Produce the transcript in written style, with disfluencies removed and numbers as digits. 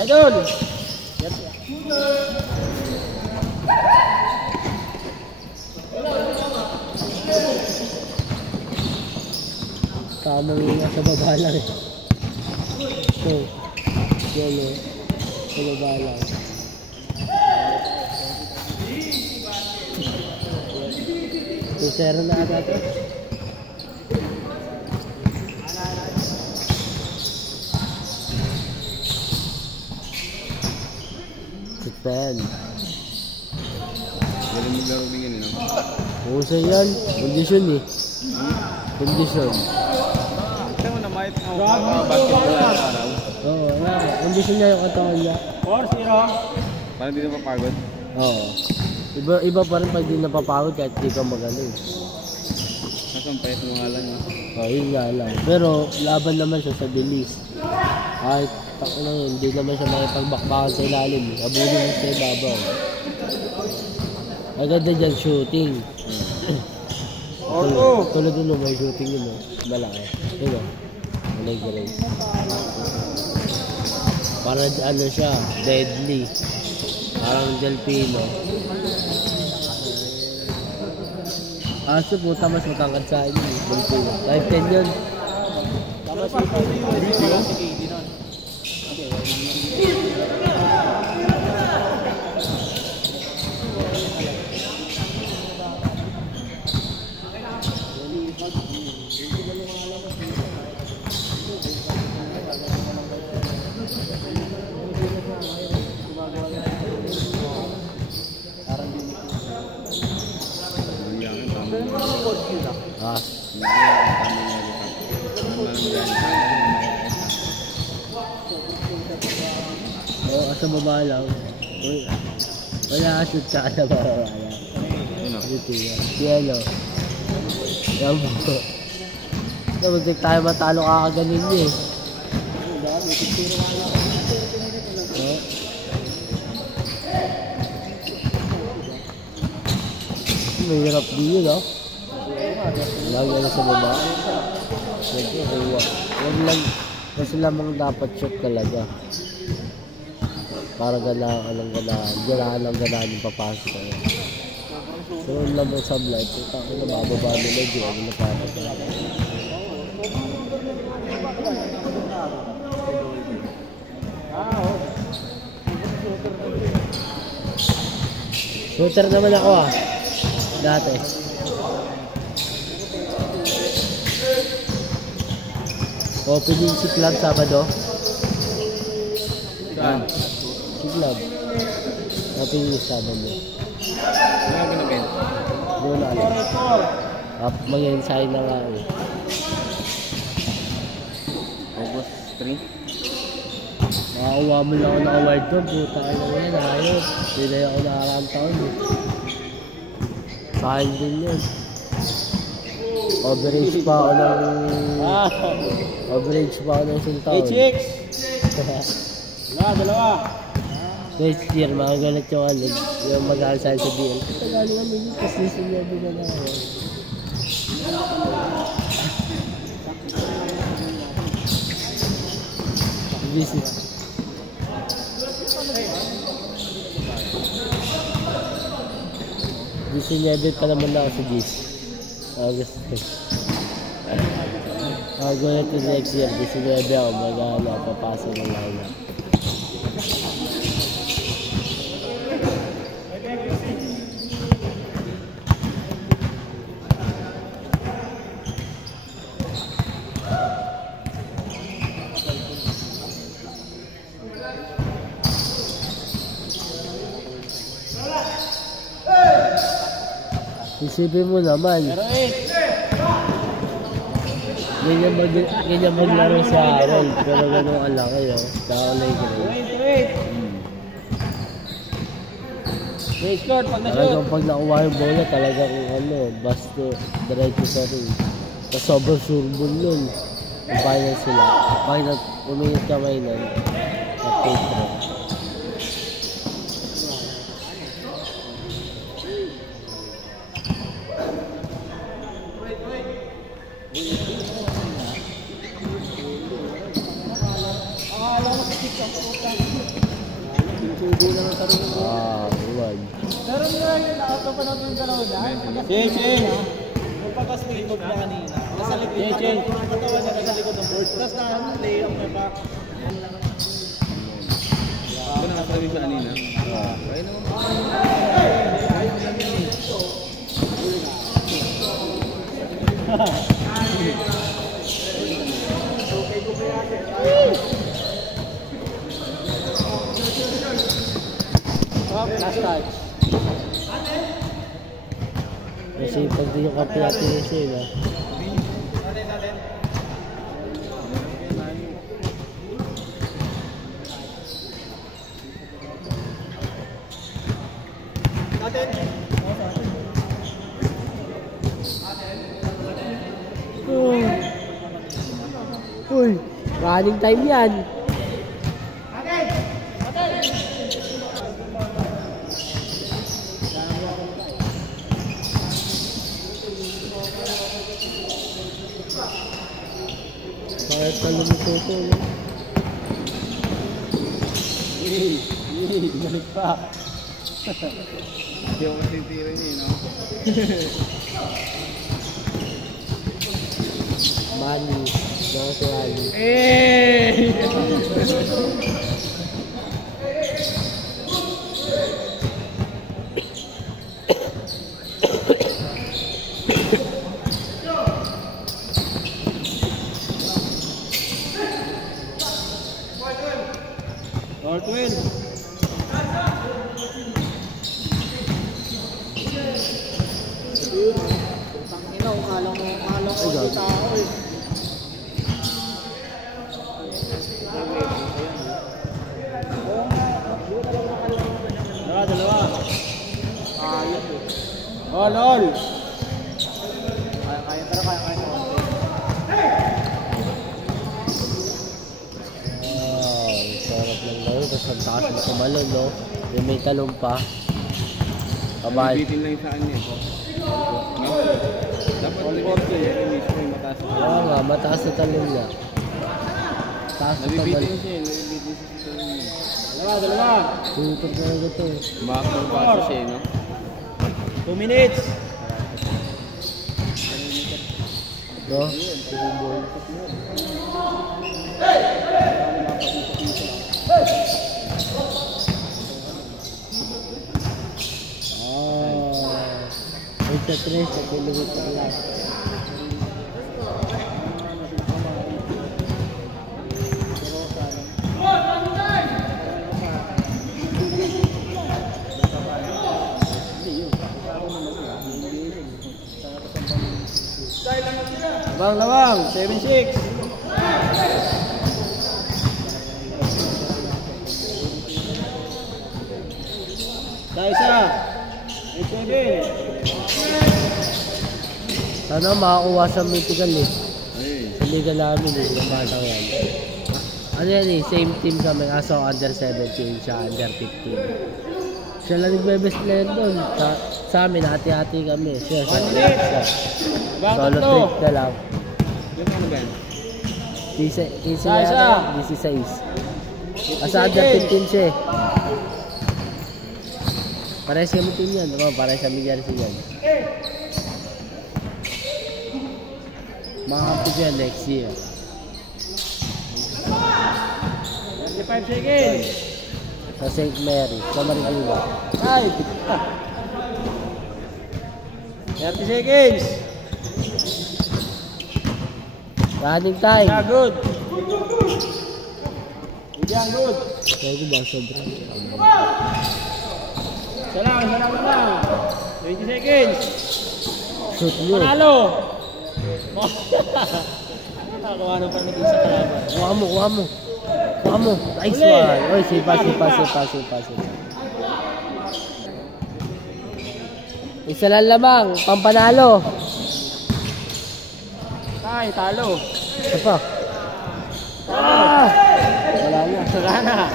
Idol! Tama mo nga sa baba lang eh. So, yun eh. Sa baba lang. Tusero na ata ito. Japan. Galing maglaro din yan, no? Husay yan. Kondisyon eh. Kondisyon. Ito mo na might basketball na araw. Oo, kondisyon niya yung katawan niya. 4-0. Parang di na mapagod. Oo. Iba pa rin pag di napapagod kahit di ka magaling. Nakampayat mo nga lang. Oo, yun nga lang. Pero laban naman siya sa bilis. Kahit hindi naman siya makipagbakbakan sa ilalim. Abulin mo sa ibabaw. Maganda dyan shooting. Tulad dun may shooting yun. Malaki. Yun o. Malay grade. Para ano siya, deadly. Parang Delpino. Aso puta mas matangkad sa akin yun. Delpino. 5'10 yun. Tama si Delpino. Sa baba lang. Wala ka shoot sa na baba lang. Dito yan. Yan o. Yan po. Dapat tayo matalo kakaganin niya eh. Mahirap din yun o. Lagi na sa baba. Huwag lang. Kasi lamang dapat shoot talaga. Para ganahan yung papasok kayo. So, yung lamang sablay, puta ko na bababa nila dyan. Ano na papasok kayo. Shooter naman ako ah. Dati. Opening si Club Sabado. Saan? Si Club. Opening si Sabado. Ano ang ginabin? Doon na alam. Mag-ensayo na nga eh. August 3? Makakuha mo lang ako ng award doon. Puta ka lang yan. Ayos. Hindi ako nakaraang taon eh. Saan din yun. Overage pa ako ng... Overage pa ako ng isang taon. HX! Dalawa. Next year, makagalit yung alig. Yung mag-aalsahan sa BL. Tagali kami yun. Kasi sinabi na na ako. Visit. Visit pa naman na ako sa GIS. August 10. Ako na ito next year. 19 ako. Mag-aala. Papasok ng lineup. Isipin mo naman. Ganyan maglaro sa Harold. Pero gano'ng alaki yun. Kaulay grade. Talagang pag nakuha yung bola, talagang basta diretso sa rin. Tapos sobrang surbol nun. Yung final sila. Final, uminit kamay nun. At Petro. Alam mo kasi Nagulang ang sarili ko. Uwan. Pero nga yun, nakapapanood yung galaw na. Change! Yung pagkastigog na kanina. Nasa likod. Yung katawan niya nasa likod ng board. Tapos na-lay up na back. Ito nakasabi sa kanina. Kaya naman po. Last touch. Kasi pag di yung kape natin siya, no? Uy, running time yan. Kahit ka lumituto, no? Balik pa. Hindi ako matitira niya, no? Money. Baka si Ali. Northwind. Ikaw, kalong ko tao eh. Dalawa. Ayos eh. All. Kaya, pero kaya. Sarap lang daw. Tapos ang taas na kumalon, no? Yung may talong pa. Kabal. Bitin lang sa kanya. Dapat mismo yung mataas. Oo nga, mataas na talong niya. Taas na talong. Nabibitin siya. Nabibitin siya sa talong niya. Dalawa. Tutog na lang ito. Makakabasa siya, no? 2 minutes. No? Sa 3 sa kilometer lang. Labang, 7-6. Isa. 8-7. Sana makakuha sa mythical eh. Ay. Sa liga namin eh, yung batang yan. Ano yan eh, same team kami, kaso under 17 siya, under 15. Siya lang nagbe-best player doon. Sa amin, hati-hati kami. Siya, 1 minute. Solo trip na lang. Yung ano ba yan? 15 na, 16. Asa under 15 siya eh. Parehas kami team yan, diba? Parehas kami jersey yan. Makakampi dyan next year. 25 seconds. Sa St. Mary, sa Marikina. Ay, 30 seconds. Running time. Good. Bigyan, good. Kaya ko ba sobrang? Salam. 20 seconds. Shoot mo. Panalo. Nakakuha ng panikin sa kalaban. Kuha mo. Nice one. Oy, sipa. Isa lang lamang, pampanalo. Ay, talo. Isa pa. Wala na.